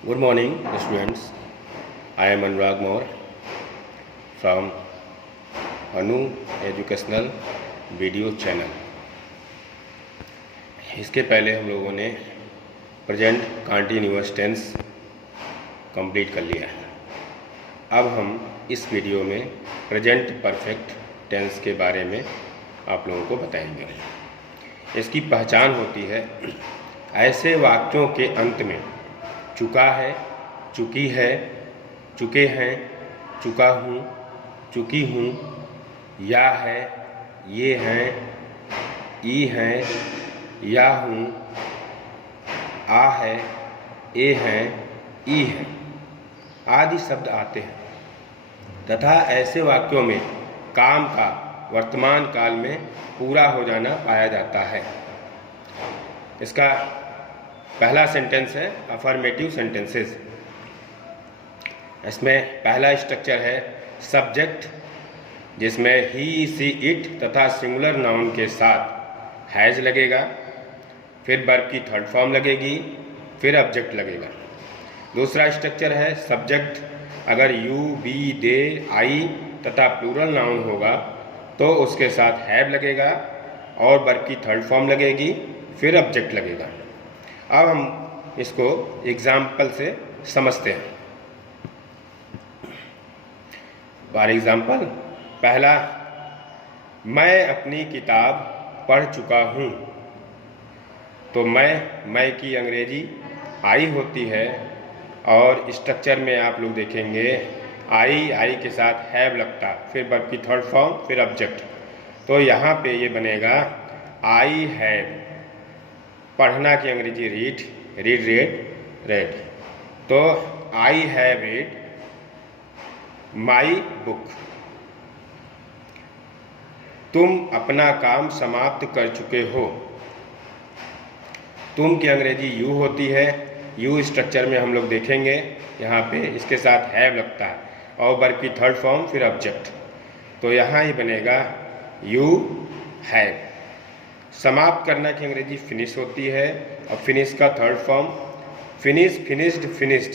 Good morning, students. I am Anurag Moore from Anu Educational Video Channel. इसके पहले हम लोगों ने प्रेजेंट कंटीन्यूअस टेंस कंप्लीट कर लिया है। अब हम इस वीडियो में प्रेजेंट परफेक्ट टेंस के बारे में आप लोगों को बताएंगे। इसकी पहचान होती है ऐसे वाक्यों के अंत में चुका है, चुकी है, चुके हैं, चुका हूँ, चुकी हूँ, या है, ये हैं, ई हैं, या हूँ, आ है, ए हैं, ई है आदि शब्द आते हैं तथा ऐसे वाक्यों में काम का वर्तमान काल में पूरा हो जाना पाया जाता है। इसका पहला सेंटेंस है अफर्मेटिव सेंटेंसेस। इसमें पहला स्ट्रक्चर है सब्जेक्ट, जिसमें ही, सी, इट तथा सिंगुलर नाउन के साथ हैज लगेगा, फिर वर्ब की थर्ड फॉर्म लगेगी, फिर ऑब्जेक्ट लगेगा। दूसरा स्ट्रक्चर है सब्जेक्ट, अगर यू, बी, दे, आई तथा प्लूरल नाउन होगा तो उसके साथ हैव लगेगा और वर्ब की थर्ड फॉर्म लगेगी, फिर ऑब्जेक्ट लगेगा। अब हम इसको एग्जाम्पल से समझते हैं। फॉर एग्जाम्पल, पहला, मैं अपनी किताब पढ़ चुका हूँ। तो मैं की अंग्रेजी आई होती है और स्ट्रक्चर में आप लोग देखेंगे आई के साथ हैव लगता, फिर वर्ब की थर्ड फॉर्म, फिर ऑब्जेक्ट। तो यहाँ पे ये बनेगा आई हैव। पढ़ना की अंग्रेजी रीड, रेड। तो I have read my book. तुम अपना काम समाप्त कर चुके हो। तुम की अंग्रेजी यू होती है, यू स्ट्रक्चर में हम लोग देखेंगे यहाँ पे इसके साथ हैव लगता है और वर्ब की थर्ड फॉर्म, फिर ऑब्जेक्ट। तो यहाँ ही बनेगा यू हैव। समाप्त करना की अंग्रेजी फिनिश होती है और फिनिश का थर्ड फॉर्म फिनिश, फिनिश्ड,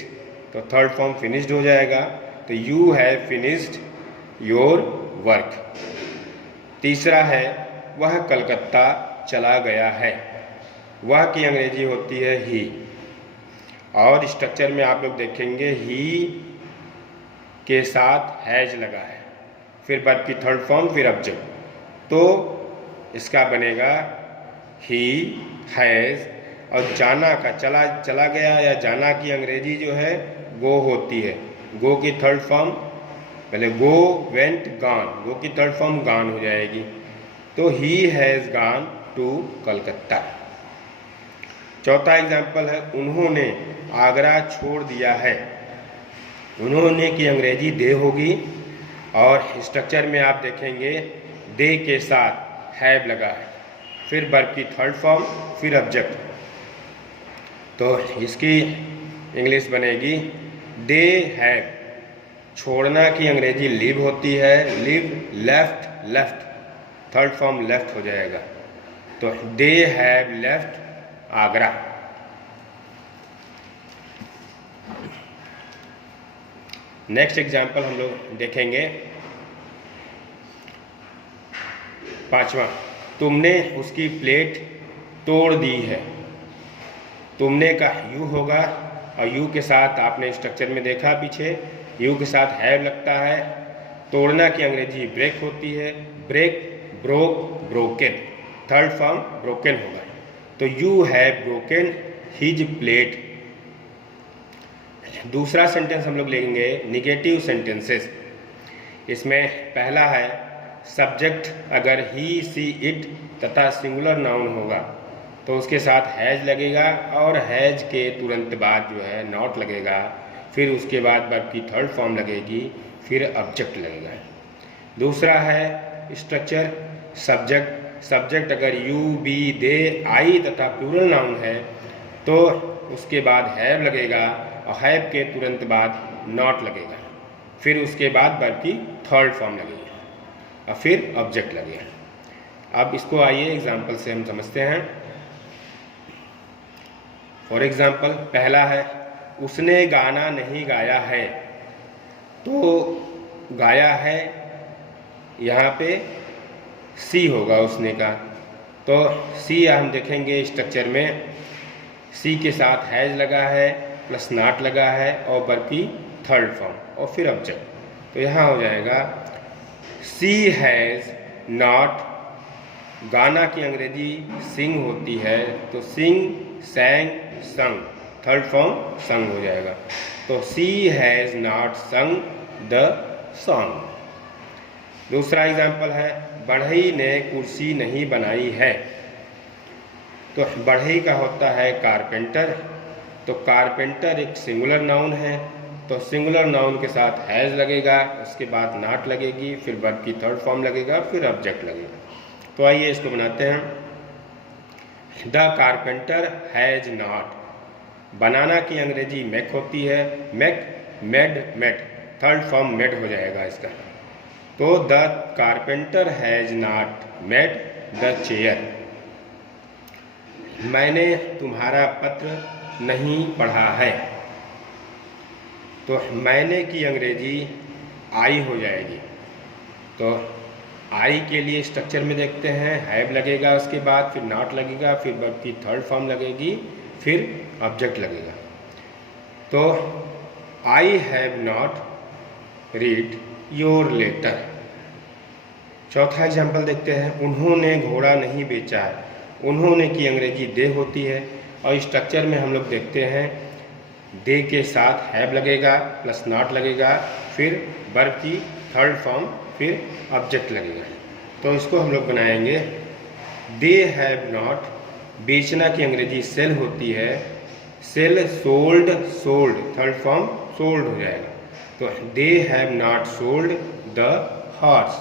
तो थर्ड फॉर्म फिनिश्ड हो जाएगा। तो you have finished your work. तीसरा है वह कलकत्ता चला गया है। वह की अंग्रेजी होती है ही और स्ट्रक्चर में आप लोग देखेंगे ही के साथ हैज लगा है, फिर वर्ब की थर्ड फॉर्म, फिर ऑब्जेक्ट। तो इसका बनेगा ही हैज़। और जाना का चला गया या जाना की अंग्रेजी जो है गो होती है। गो की थर्ड फॉर्म, पहले गो, वेंट, गान, गो की थर्ड फॉर्म गान हो जाएगी। तो ही हैज़ गान टू कलकत्ता। चौथा एग्जाम्पल है उन्होंने आगरा छोड़ दिया है। उन्होंने की अंग्रेजी दे होगी और स्ट्रक्चर में आप देखेंगे दे के साथ हैव लगा है, फिर वर्ब की थर्ड फॉर्म, फिर ऑब्जेक्ट। तो इसकी इंग्लिश बनेगी दे हैव। छोड़ना की अंग्रेजी लीव होती है, leave, left, third form left हो जाएगा। तो they have left Agra. Next example हम लोग देखेंगे पांचवा, तुमने उसकी प्लेट तोड़ दी है। तुमने का यू होगा और यू के साथ आपने स्ट्रक्चर में देखा पीछे यू के साथ हैव लगता है। तोड़ना की अंग्रेजी ब्रेक होती है, break, broke, broken, third form broken होगा। तो you have broken his plate. दूसरा सेंटेंस हम लोग लेंगे निगेटिव सेंटेंसेस। इसमें पहला है सब्जेक्ट, अगर ही, सी, इट तथा सिंगुलर नाउन होगा तो उसके साथ हैज लगेगा और हैज के तुरंत बाद जो है नॉट लगेगा, फिर उसके बाद वर्ब की थर्ड फॉर्म लगेगी, फिर ऑब्जेक्ट लगेगा। दूसरा है स्ट्रक्चर सब्जेक्ट अगर यू, बी, दे, आई तथा प्लूरल नाउन है तो उसके बाद हैव लगेगा और हैव के तुरंत बाद नॉट लगेगा, फिर उसके बाद वर्ब की थर्ड फॉर्म लगेगा और फिर ऑब्जेक्ट लगेगा। अब इसको आइए एग्जाम्पल से हम समझते हैं। फॉर एग्जाम्पल, पहला है उसने गाना नहीं गाया है, तो गाया है यहाँ पे सी होगा उसने का। तो सी हम देखेंगे स्ट्रक्चर में, सी के साथ हैज़ लगा है प्लस नॉट लगा है और वर्ब की थर्ड फॉर्म और फिर ऑब्जेक्ट। तो यहाँ हो जाएगा सी हैज़ नॉट, गाना की अंग्रेजी सिंग होती है, तो सिंग, सैंग, संग, थर्ड फॉर्म संग हो जाएगा। तो she has not sung the song. दूसरा एग्जाम्पल है बढ़ई ने कुर्सी नहीं बनाई है। तो बढ़ई का होता है कारपेंटर, तो कारपेंटर एक सिंगुलर नाउन है, तो सिंगुलर नाउन के साथ हैज़ लगेगा, उसके बाद नॉट लगेगी, फिर वर्ब की थर्ड फॉर्म लगेगा, फिर ऑब्जेक्ट लगेगा। तो आइए इसको बनाते हैं। द कारपेंटर हैज़ नॉट, बनाना की अंग्रेजी मेक होती है, make, made, made, third form made हो जाएगा इसका। तो the carpenter has not made the chair. मैंने तुम्हारा पत्र नहीं पढ़ा है, तो मैंने की अंग्रेजी आई हो जाएगी। तो आई के लिए स्ट्रक्चर में देखते हैं, हैव लगेगा, उसके बाद फिर नॉट लगेगा, फिर वर्ब की थर्ड फॉर्म लगेगी, फिर ऑब्जेक्ट लगेगा। तो I have not read your letter. चौथा एग्जाम्पल देखते हैं, उन्होंने घोड़ा नहीं बेचा है। उन्होंने की अंग्रेजी दे होती है और स्ट्रक्चर में हम लोग देखते हैं दे के साथ हैव लगेगा प्लस नॉट लगेगा, फिर वर्ब की थर्ड फॉर्म, फिर ऑब्जेक्ट लगेगा। तो इसको हम लोग बनाएंगे दे हैव नॉट, बेचना की अंग्रेजी सेल होती है, sell, sold, sold, third form sold हो जाएगा। तो they have not sold the horse.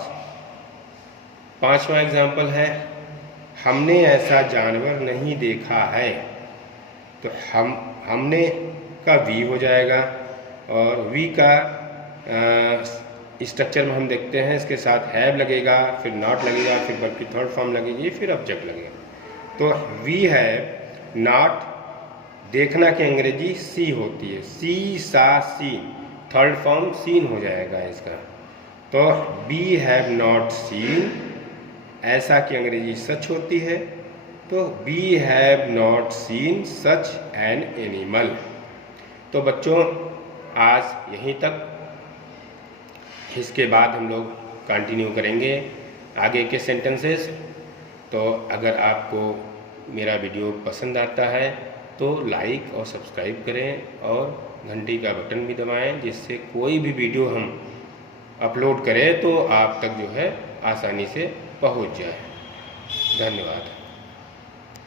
पांचवा एग्जाम्पल है हमने ऐसा जानवर नहीं देखा है। तो हमने का वी हो जाएगा और वी का स्ट्रक्चर में हम देखते हैं इसके साथ हैव लगेगा, फिर नॉट लगेगा, फिर वर्ब की थर्ड फॉर्म लगेगी, फिर ऑब्जेक्ट लगेगा। तो वी हैव नॉट, देखना की अंग्रेजी सी होती है, सी, सा, सीन, थर्ड फॉर्म सीन हो जाएगा इसका। तो वी हैव नॉट सीन, ऐसा की अंग्रेजी सच होती है, तो we have not seen such an animal. तो बच्चों आज यहीं तक, इसके बाद हम लोग कंटिन्यू करेंगे आगे के सेंटेंसेस। तो अगर आपको मेरा वीडियो पसंद आता है तो लाइक और सब्सक्राइब करें और घंटी का बटन भी दबाएं, जिससे कोई भी वीडियो हम अपलोड करें तो आप तक जो है आसानी से पहुंच जाए। धन्यवाद।